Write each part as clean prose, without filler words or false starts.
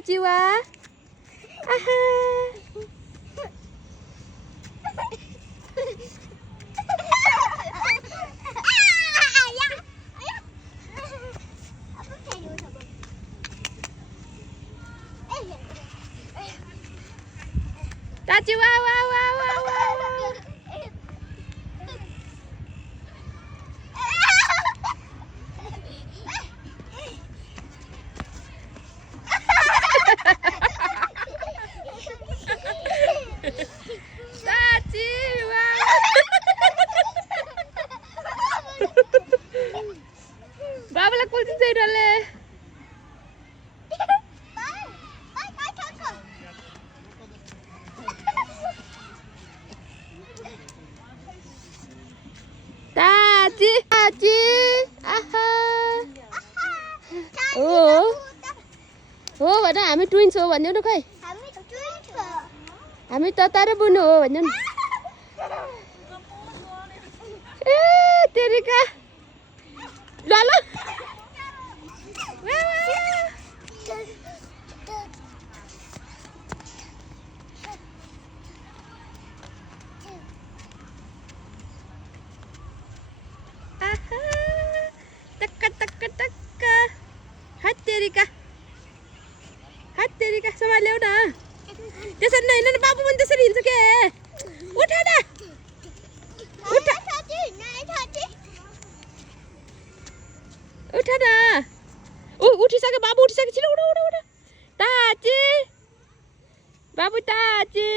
chị quá. Ta chị quá wow wow wow wow. Ta chị wow. Babaला कुल्ची चाहिँ डले ताची ताची आहा हो भन हामी ट्विन्स हो भन्नु न खै हामी तता र बुनु हो भन्नु न ए तेरिका ल ल टक्का टक्का टक्का हात तेरिका समाज ल्याउ न त्यसरी नै होइन बाबु पनि त्यसरी हिँड्छ के उठ न उठ उठ न उठिसक्यो बाबु उठिसक्यो छिटो उठ उठ उठ ताची बाबु ताची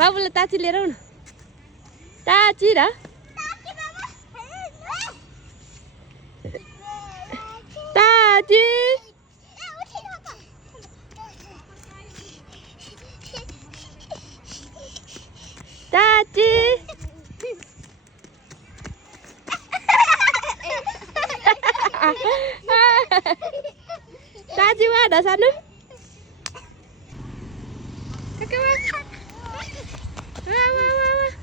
बाबुलाई ताची लिएर आऊ न ताची र ताची ताची ताची wah ada sana kakak wah wah wah wah